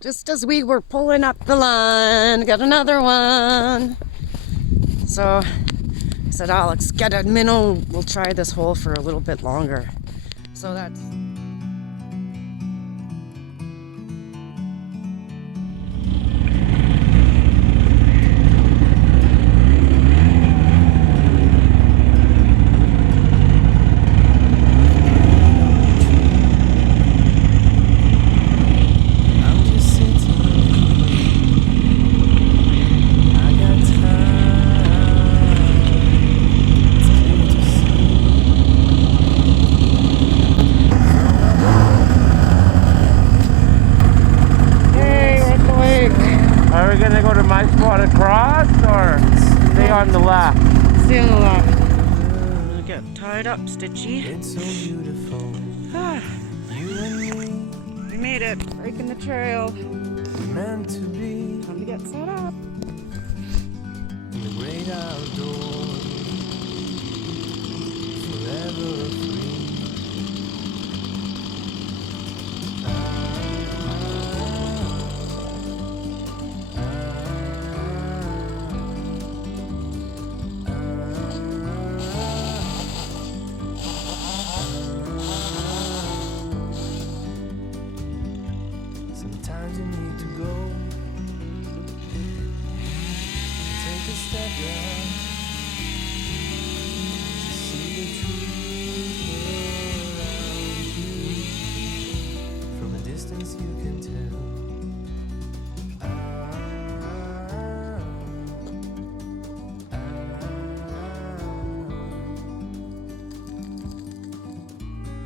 Just as we were pulling up the line, got another one. So I said, Alex, get a minnow. We'll try this hole for a little bit longer. So that's... Are we gonna go to my spot across or stay on the left? Stay on the left. I'm gonna get tied up, Stitchy. It's so beautiful. You and me. We made it. Breaking the trail. Meant to be. Time to get set up. In the great outdoors. Forever free. Sometimes you need to go. Take a step back to see the truth around you. From a distance you can tell.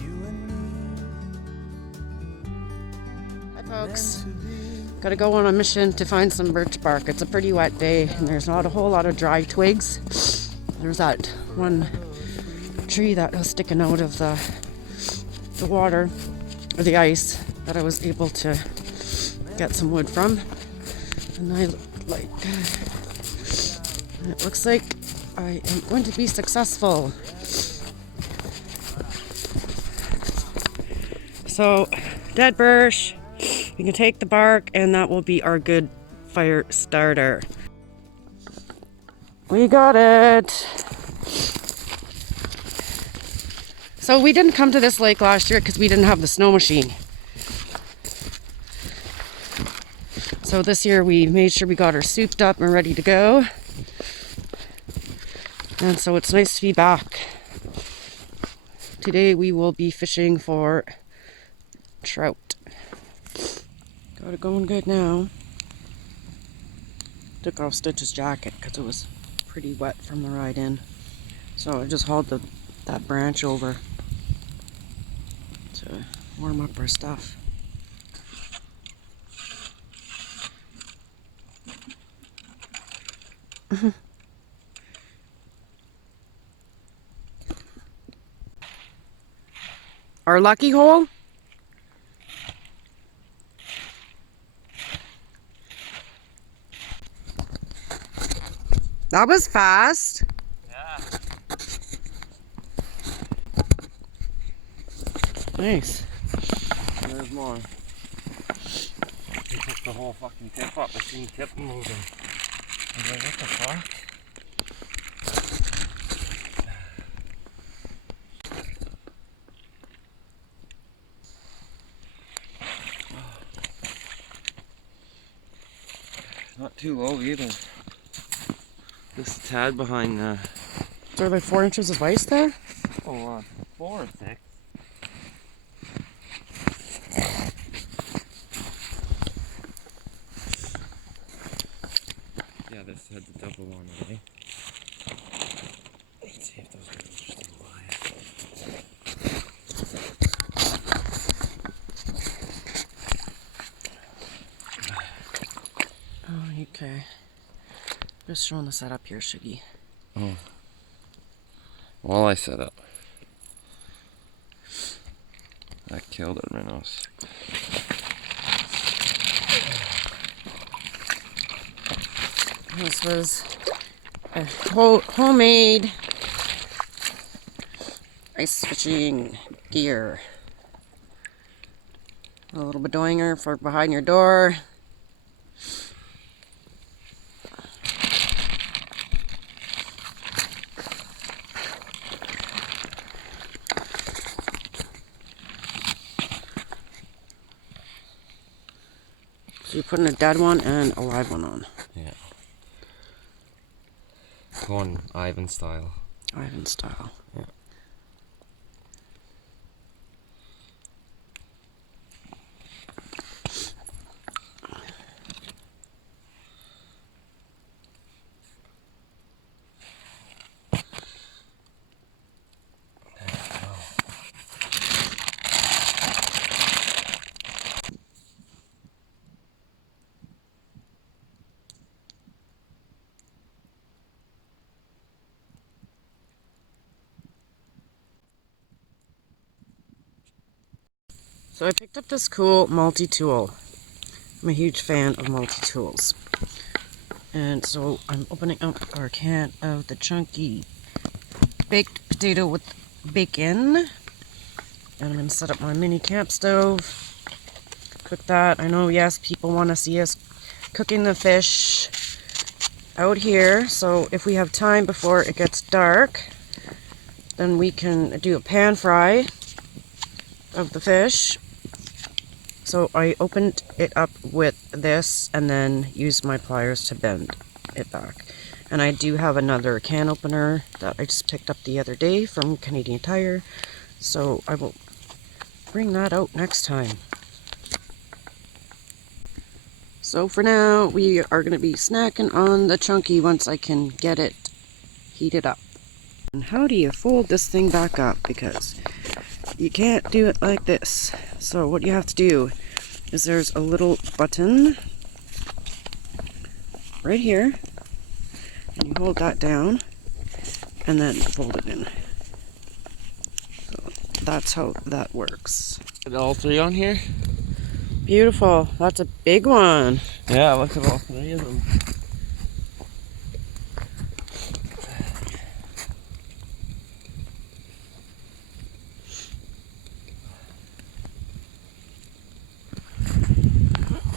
You and me. Hi, folks. Gotta go on a mission to find some birch bark. It's a pretty wet day and there's not a whole lot of dry twigs. There's that one tree that was sticking out of the water, or the ice, that I was able to get some wood from. And it looks like I am going to be successful. So, dead birch. We can take the bark and that will be our good fire starter. We got it. So we didn't come to this lake last year because we didn't have the snow machine. So this year we made sure we got her souped up and ready to go. And so it's nice to be back. Today we will be fishing for trout. Got it going good now. Took off Stitch's jacket because it was pretty wet from the ride in. So I just hauled that branch over to warm up our stuff. Our lucky hole? That was fast. Yeah. Nice. There's more. They took the whole fucking tip up. I seen tip moving. I was like, what the fuck? Not too low either. Just a tad behind Is there like 4 inches of ice there? 4 or 6. Yeah, this had the double on it, eh? Let's see if those guys are still alive. Oh, okay. Just showing the setup here, Shiggy. Oh. While I set up. That killed it, minnows. This was a homemade ice fishing gear. A little bedoinger for behind your door. So you're putting a dead one and a live one on. Yeah. Going Ivan style. Ivan style. Yeah. So I picked up this cool multi-tool. I'm a huge fan of multi-tools. And so I'm opening up our can of the chunky baked potato with bacon. And I'm going to set up my mini camp stove. Cook that. I know, yes, people want to see us cooking the fish out here. So if we have time before it gets dark, then we can do a pan fry of the fish. So I opened it up with this and then used my pliers to bend it back. And I do have another can opener that I just picked up the other day from Canadian Tire. So I will bring that out next time. So for now, we are going to be snacking on the chunky once I can get it heated up. And how do you fold this thing back up? Because you can't do it like this. So what you have to do is there's a little button right here. And you hold that down and then fold it in. So that's how that works. Are all three on here? Beautiful. That's a big one. Yeah, look at all three of them.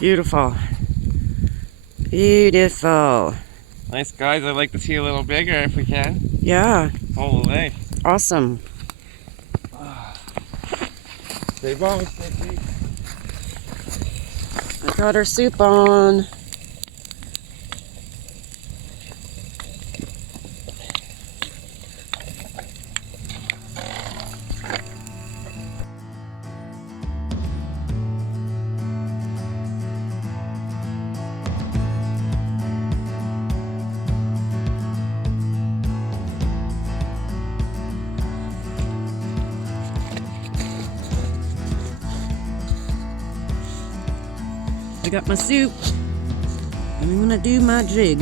Beautiful. Beautiful. Nice, guys. I'd like to see a little bigger if we can. Yeah. All the way. Awesome. Stay bon, stay deep. I got our soup on. I got my soup. I'm gonna do my jig.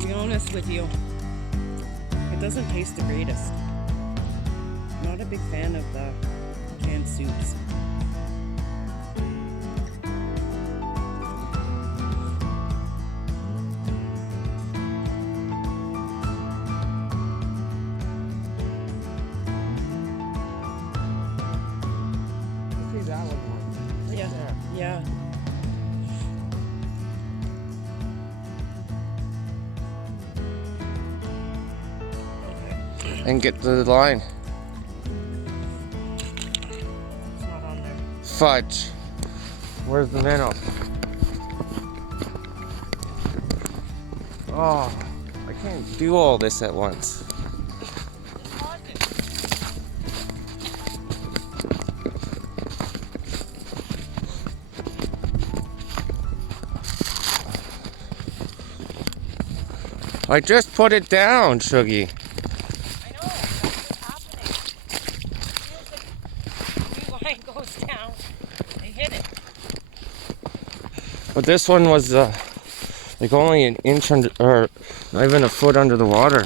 To be honest with you, it doesn't taste the greatest. Not a big fan of the canned soups. That one. Yeah. Yeah. And get to the line. It's not on there. Fudge. Where's the minnow? Oh, I can't do all this at once. I just put it down, Shuggy. I know, that's what's happening. As soon as the line goes down, they hit it. But this one was like only an inch under, or not even a foot under the water.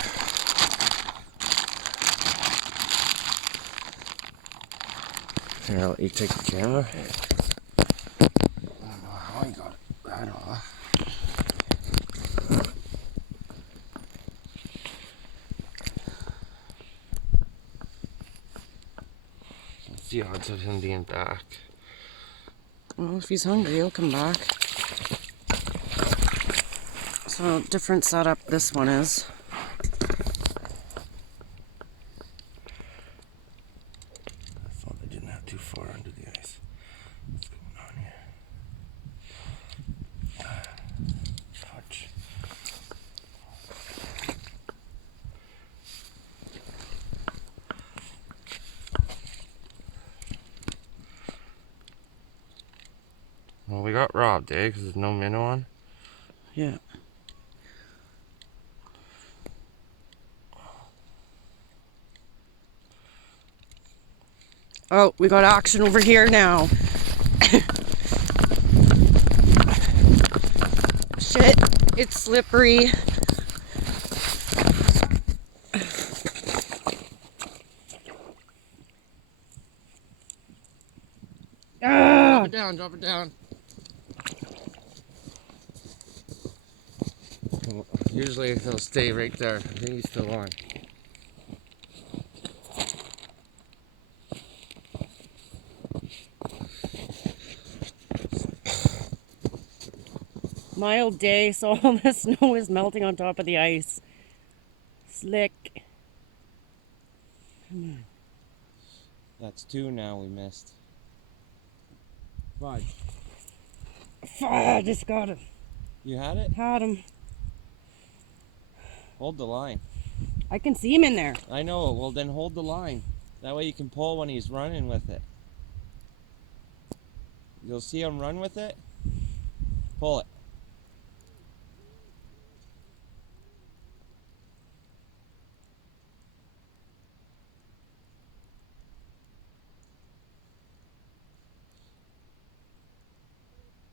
Here, I'll let you take the camera. I don't know how you got that off. the odds of him being back? Well, if he's hungry, he'll come back. So, different setup this one is. I thought I didn't have too far under the ice. What's going on here? Touch. Well, we got robbed, eh? Because there's no minnow on. Yeah. Oh, we got action over here now. Shit, it's slippery. Ah! Drop it down. Well, usually they'll stay right there. I think he's still on. Mild day, so all the snow is melting on top of the ice. Slick. Come on. That's 2 now we missed. Fudge. I just got him. You had it? Had him. Hold the line. I can see him in there. I know. Well, then hold the line. That way you can pull when he's running with it. You'll see him run with it. Pull it.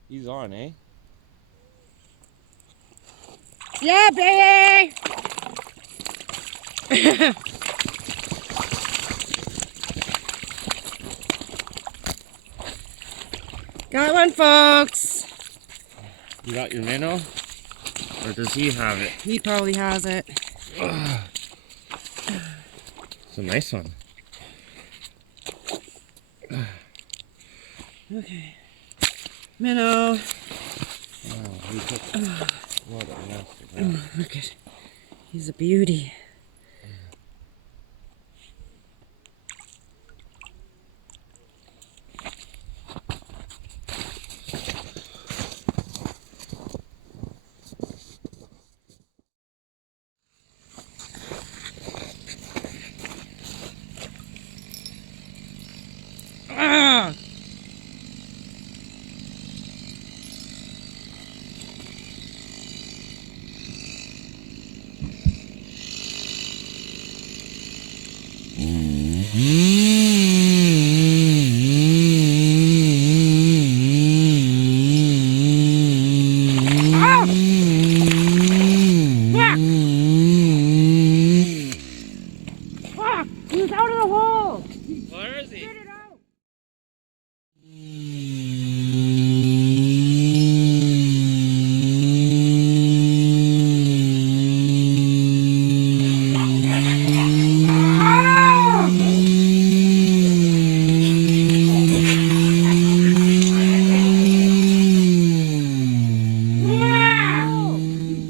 He's on, eh? Yeah, baby! Got one, folks. You got your minnow? Or does he have it? He probably has it. It's a nice one. Okay. Minnow. Oh, he took what a mess. Oh, look at, he's a beauty. Ah! He was out of the hole! Where is he? Get it out!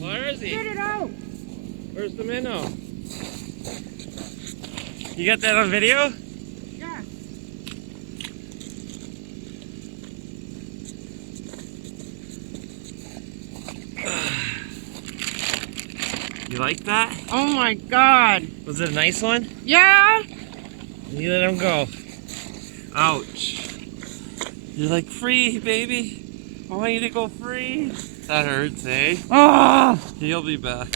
Where is he? Get it out! Where's the minnow? You got that on video? Yeah. You like that? Oh my god. Was it a nice one? Yeah? You let him go. Ouch. You're like, free, baby. I want you to go free. That hurts, eh? Oh! He'll be back.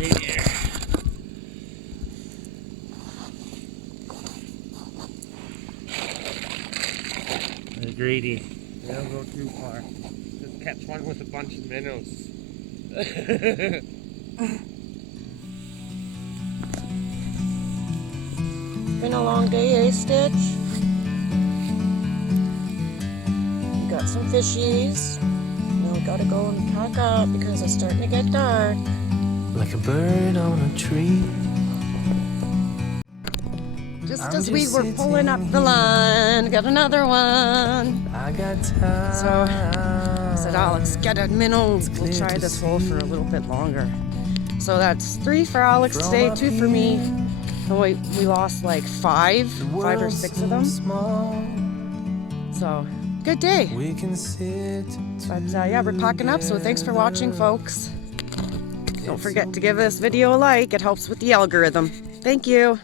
Right here. They're greedy. They don't go too far. Just catch one with a bunch of minnows. Been a long day, eh, Stitch? We got some fishies. Now we gotta go and pack up because it's starting to get dark. Like a bird on a tree. just as we were pulling up the line, got another one. I got time. So I said, Alex, get a minnow. We'll try this hole for a little bit longer. So that's 3 for Alex today, 2 for me. Oh, we lost like 5 or 6 of them. So good day. We can sit. But yeah, we're packing up. So thanks for watching, folks. Don't forget to give this video a like. It helps with the algorithm. Thank you.